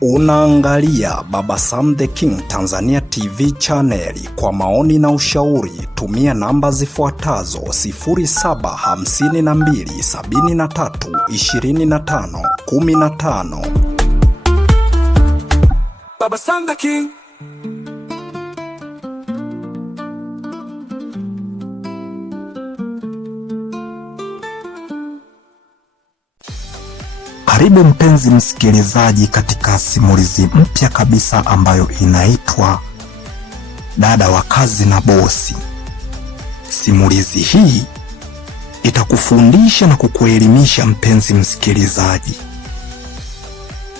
Unaangalia Baba Sam the King Tanzania TV channel. Kwa maoni na ushauri tumia namba zifuatazo 0752732515. Baba Sam the King. Karibu mpenzi msikilizaji katika simulizi mpya kabisa ambayo inaitwa Dada wa Kazi na Bosi. Simulizi hii itakufundisha na kukuelimisha mpenzi msikilizaji.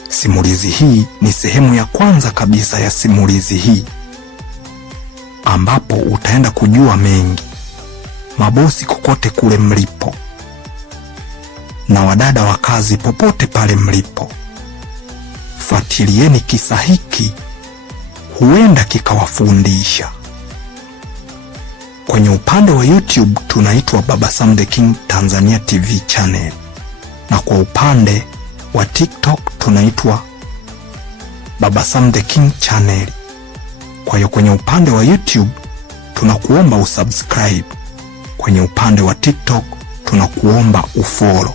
Simulizi hii ni sehemu ya kwanza kabisa ya simulizi hii, ambapo utaenda kujua mengi. Mabosi kokote kule mlipo, na wadada wa kazi popote pale mlipo, fuatilieni kisa hiki, huenda kikawafundisha. Kwenye upande wa YouTube tunaitwa Baba Sam the King Tanzania TV channel, na kwa upande wa TikTok tunaitwa Baba Sam the King channel. Kwa hiyo kwenye upande wa YouTube tunakuomba usubscribe, kwenye upande wa TikTok tunakuomba ufollow.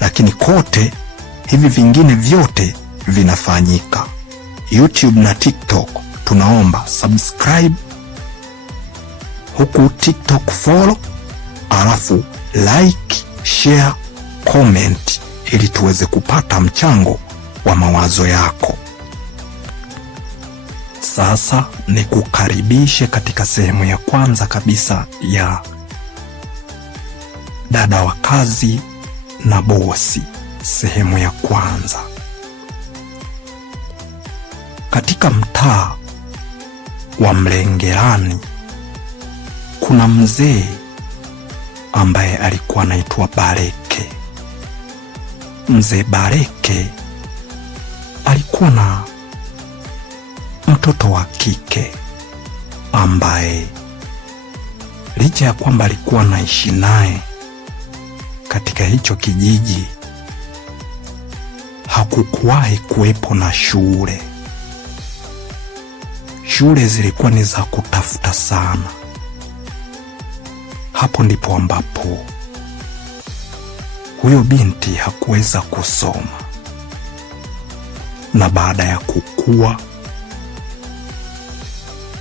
Lakini kote hivi vingine vyote vinafanyika. YouTube na TikTok tunaomba subscribe, huku TikTok follow, alafu like, share, comment ili tuweze kupata mchango wa mawazo yako. Sasa ni kukaribishe katika sehemu ya kwanza kabisa ya Dada wa Kazi na Bosi, sehemu ya kwanza. Katika mtaa wa Mlengerani kuna mzee ambaye alikuwa anaitwa Bareke. Mzee Bareke alikuwa na mtoto wa kike ambaye licha ya kwamba alikuwa anaishi naye katika hicho kijiji, hakukuwahi kuwepo na shule. Shule zilikuwa ni za kutafuta sana. Hapo ndipo ambapo huyo binti hakuweza kusoma, na baada ya kukua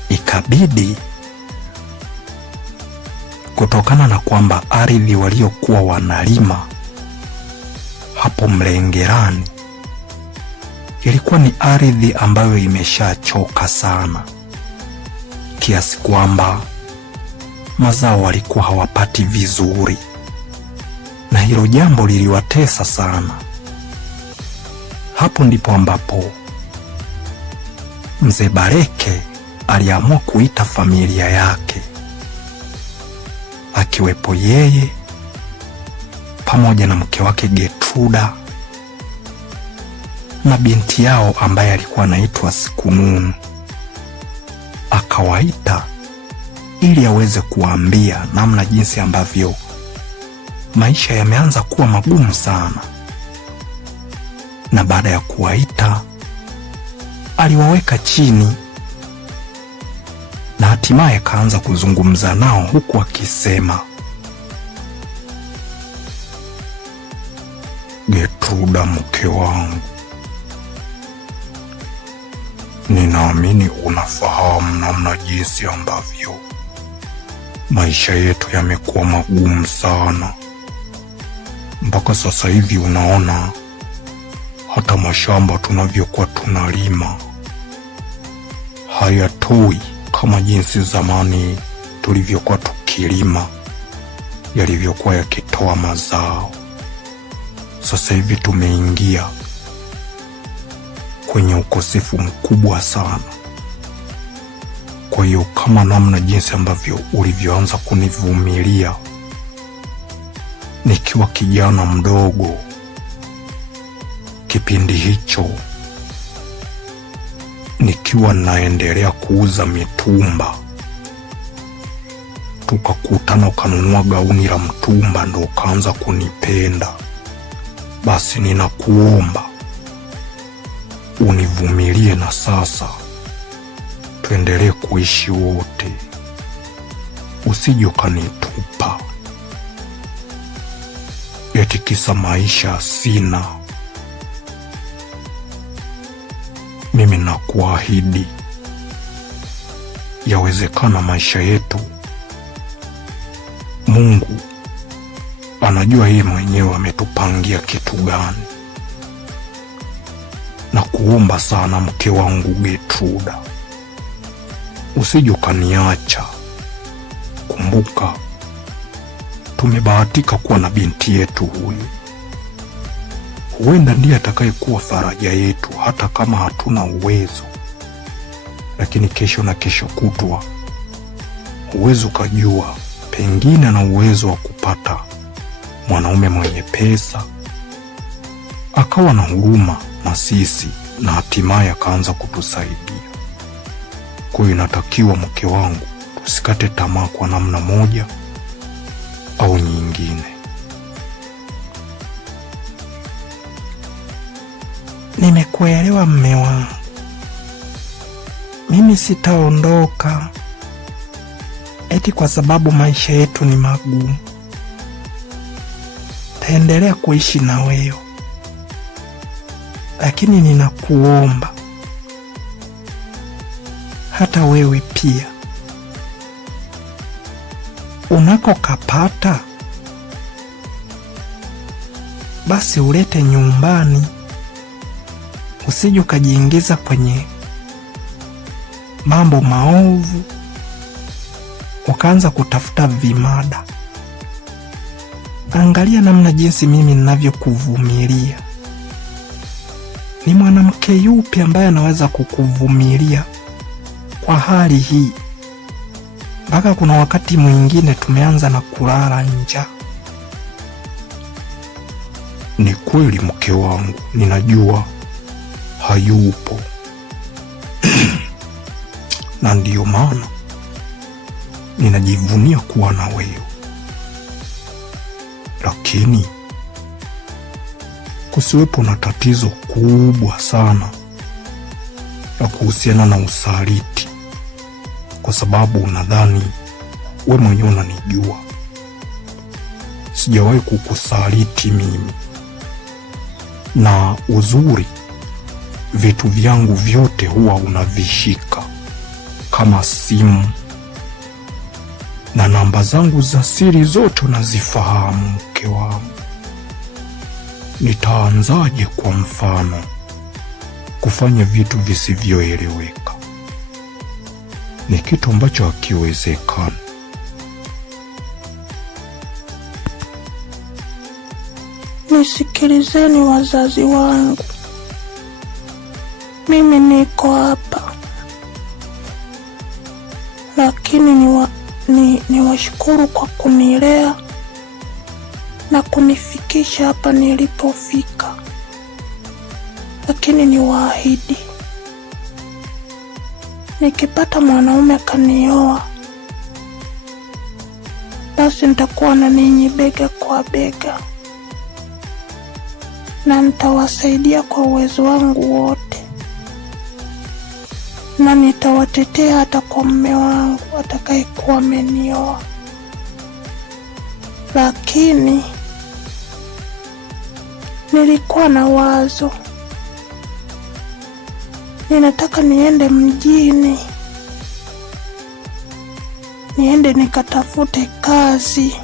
ikabidi, kutokana na kwamba ardhi waliokuwa wanalima hapo Mlengerani ilikuwa ni ardhi ambayo imeshachoka sana, kiasi kwamba mazao walikuwa hawapati vizuri, na hilo jambo liliwatesa sana. Hapo ndipo ambapo mzee Bareke aliamua kuita familia yake, akiwepo yeye pamoja na mke wake Getruda na binti yao ambaye alikuwa anaitwa Sikununu. Akawaita ili aweze kuambia namna jinsi ambavyo maisha yameanza kuwa magumu sana. Na baada ya kuwaita, aliwaweka chini na hatimaye kaanza kuzungumza nao, huku akisema, Getruda mke wangu, ninaamini unafahamu namna jinsi ambavyo maisha yetu yamekuwa magumu sana. Mpaka sasa hivi unaona hata mashamba tunavyokuwa tunalima hayatoi kama jinsi zamani tulivyokuwa tukilima yalivyokuwa yakitoa mazao. Sasa hivi tumeingia kwenye ukosefu mkubwa sana. Kwa hiyo kama namna jinsi ambavyo ulivyoanza kunivumilia nikiwa kijana mdogo kipindi hicho, nikiwa naendelea kuuza mitumba, tukakutana ukanunua gauni la mtumba ndo ukaanza kunipenda, basi ninakuomba nivumilie na sasa tuendelee kuishi wote. Usije ukanitupa eti kisa maisha sina. Mimi nakuahidi, yawezekana maisha yetu Mungu anajua yeye mwenyewe ametupangia kitu gani. Na kuomba sana mke wangu Getruda, usije ukaniacha. Kumbuka tumebahatika kuwa na binti yetu huyu. Huenda ndiye atakayekuwa faraja yetu hata kama hatuna uwezo. Lakini kesho na kesho kutwa huwezi ukajua, pengine ana uwezo wa kupata mwanaume mwenye pesa, akawa na huruma na sisi na hatimaye akaanza kutusaidia. Kwa hiyo inatakiwa mke wangu tusikate tamaa kwa namna moja au nyingine. Nimekuelewa mme wangu. Mimi sitaondoka eti kwa sababu maisha yetu ni magumu. Taendelea kuishi na wewe. Lakini ninakuomba hata wewe pia unakokapata basi ulete nyumbani. Usije ukajiingiza kwenye mambo maovu ukaanza kutafuta vimada. Angalia namna jinsi mimi ninavyokuvumilia. Ni mwanamke yupi ambaye anaweza kukuvumilia kwa hali hii? Mpaka kuna wakati mwingine tumeanza na kulala njaa. Ni kweli mke wangu, ninajua hayupo na ndiyo maana ninajivunia kuwa na wewe. Lakini kusiwepo na tatizo kubwa sana la kuhusiana na usaliti, kwa sababu nadhani wewe mwenyewe unanijua sijawahi kukusaliti mimi. Na uzuri, vitu vyangu vyote huwa unavishika, kama simu na namba zangu za siri zote unazifahamu mke wangu. Nitaanzaje kwa mfano kufanya vitu visivyoeleweka? Ni kitu ambacho hakiwezekani. Nisikilizeni wazazi wangu. Mimi niko hapa, lakini niwashukuru kwa kunilea na kunifikisha hapa nilipofika. Lakini niwaahidi, nikipata mwanaume kanioa, basi nitakuwa na ninyi bega kwa bega na nitawasaidia kwa uwezo wangu wote, na nitawatetea hata kwa mume wangu atakayekuwa amenioa. Lakini nilikuwa na wazo, ninataka niende mjini, niende nikatafute kazi.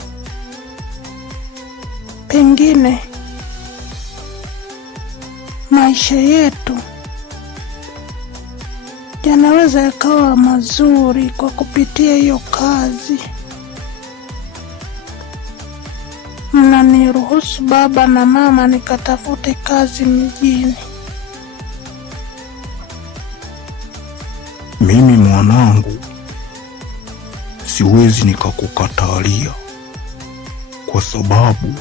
Pengine maisha yetu yanaweza yakawa mazuri kwa kupitia hiyo kazi. Mnaniruhusu baba na mama nikatafute kazi mjini? Mimi mwanangu, siwezi nikakukatalia, kwa sababu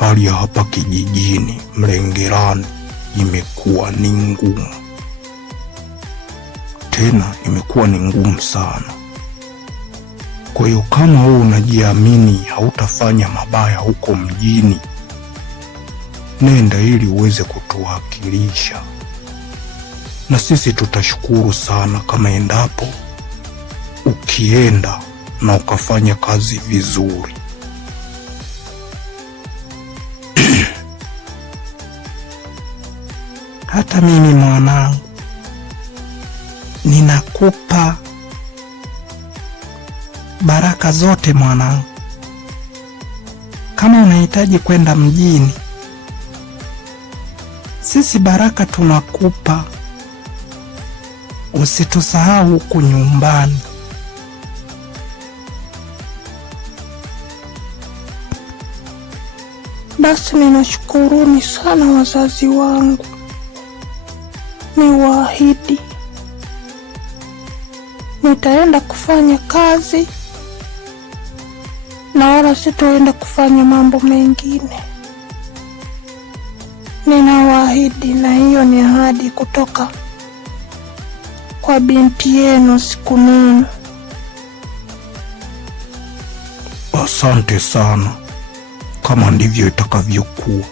hali ya hapa kijijini Mlengerani imekuwa ni ngumu, tena imekuwa ni ngumu sana. Kwa hiyo kama wewe unajiamini hautafanya mabaya huko mjini, nenda ili uweze kutuwakilisha, na sisi tutashukuru sana kama endapo ukienda na ukafanya kazi vizuri. Hata mimi mwanangu, ninakupa baraka zote mwanangu. Kama unahitaji kwenda mjini, sisi baraka tunakupa. Usitusahau huku nyumbani. Basi ninashukuruni sana wazazi wangu. Niwaahidi nitaenda kufanya kazi na wala sitoenda kufanya mambo mengine. Ninawaahidi, na hiyo ni ahadi kutoka kwa binti yenu Sikununu. Asante sana. Kama ndivyo itakavyokuwa,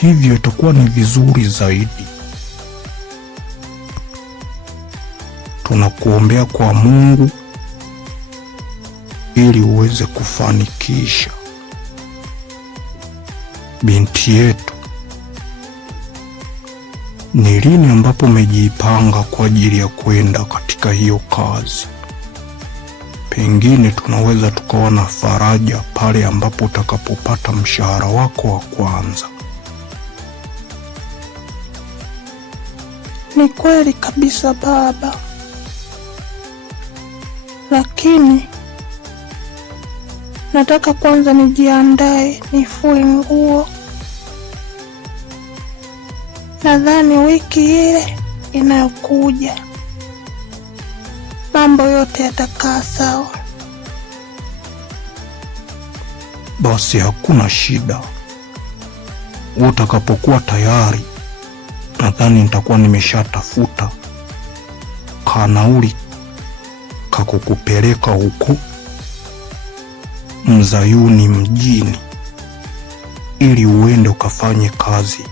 hivyo itakuwa ni vizuri zaidi. Tunakuombea kwa Mungu ili uweze kufanikisha. Binti yetu, ni lini ambapo umejipanga kwa ajili ya kwenda katika hiyo kazi? Pengine tunaweza tukawa na faraja pale ambapo utakapopata mshahara wako wa kwanza. Ni kweli kabisa baba, lakini nataka kwanza nijiandae, nifue nguo. Nadhani wiki ile inayokuja mambo yote yatakaa sawa. Basi hakuna shida. Utakapokuwa tayari, nadhani nitakuwa nimeshatafuta kanauli kakukupeleka huko Mzayuni mjini ili uende ukafanye kazi,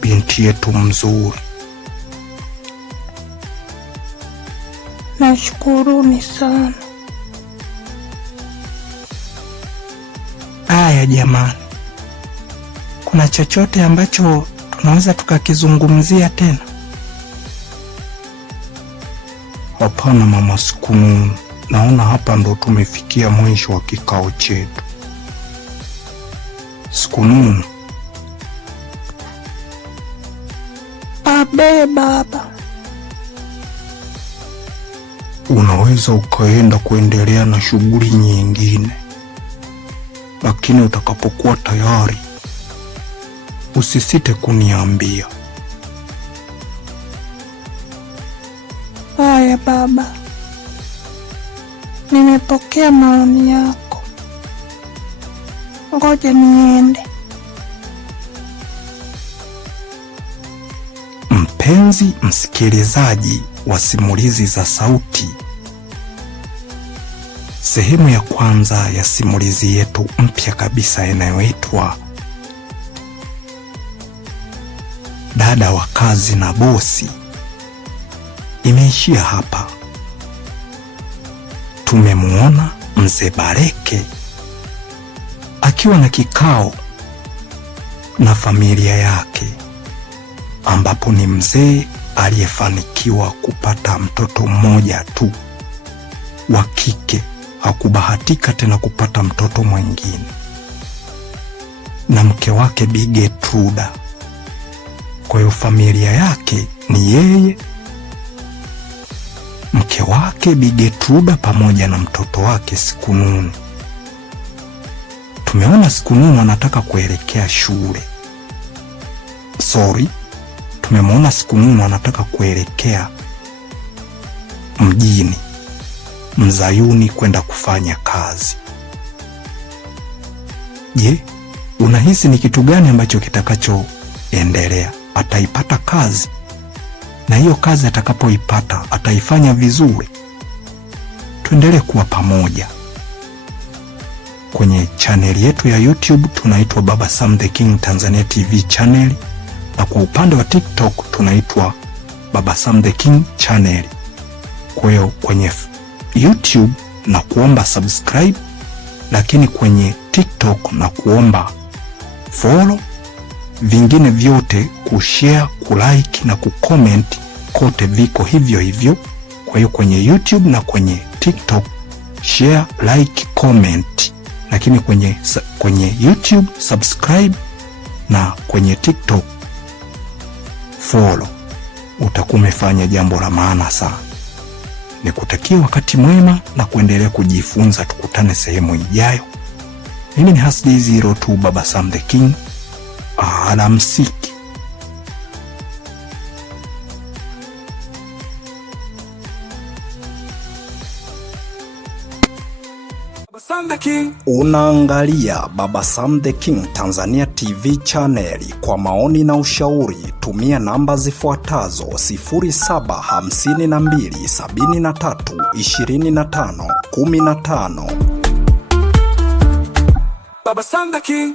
binti yetu mzuri. Nashukuruni sana. Aya jamani, kuna chochote ambacho tunaweza tukakizungumzia tena? Hapana mama Sikununu, naona hapa ndo tumefikia mwisho wa kikao chetu. Sikununu. Abe baba, unaweza ukaenda kuendelea na shughuli nyingine, lakini utakapokuwa tayari usisite kuniambia. haya baba, nimepokea maoni yako, ngoja niende. Mpenzi msikilizaji wa simulizi za sauti, sehemu ya kwanza ya simulizi yetu mpya kabisa inayoitwa Dada wa Kazi na Bosi imeishia hapa. Tumemuona Mzee Bareke akiwa na kikao na familia yake, ambapo ni mzee aliyefanikiwa kupata mtoto mmoja tu wa kike, hakubahatika tena kupata mtoto mwingine, na mke wake Bi Getruda. Kwa hiyo familia yake ni yeye, mke wake Bi Getruda pamoja na mtoto wake Sikununu. Tumeona Sikununu anataka kuelekea shule. Tumemwona Sikununu anataka kuelekea mjini Mzayuni kwenda kufanya kazi. Je, unahisi ni kitu gani ambacho kitakachoendelea? Ataipata kazi, na hiyo kazi atakapoipata ataifanya vizuri? Tuendelee kuwa pamoja. Kwenye chaneli yetu ya YouTube tunaitwa Baba Sam the King Tanzania TV channel, na kwa upande wa TikTok tunaitwa Baba Sam the King channel. Kwa hiyo kwenye YouTube na kuomba subscribe, lakini kwenye TikTok na kuomba follow. Vingine vyote kushare, kulike na kucomment kote viko hivyo hivyo. Kwa hiyo kwenye YouTube na kwenye TikTok share, like, comment, lakini kwenye YouTube subscribe na kwenye TikTok follow. Utakuwa umefanya jambo la maana sana. Nikutakia wakati mwema na kuendelea kujifunza. Tukutane sehemu ijayo. Mimi ni Hasdi02 Baba Sam the King. Alamsiki. Unaangalia Baba Sam the King Tanzania TV channel. Kwa maoni na ushauri tumia namba zifuatazo: 0752732515. Baba Sam the King.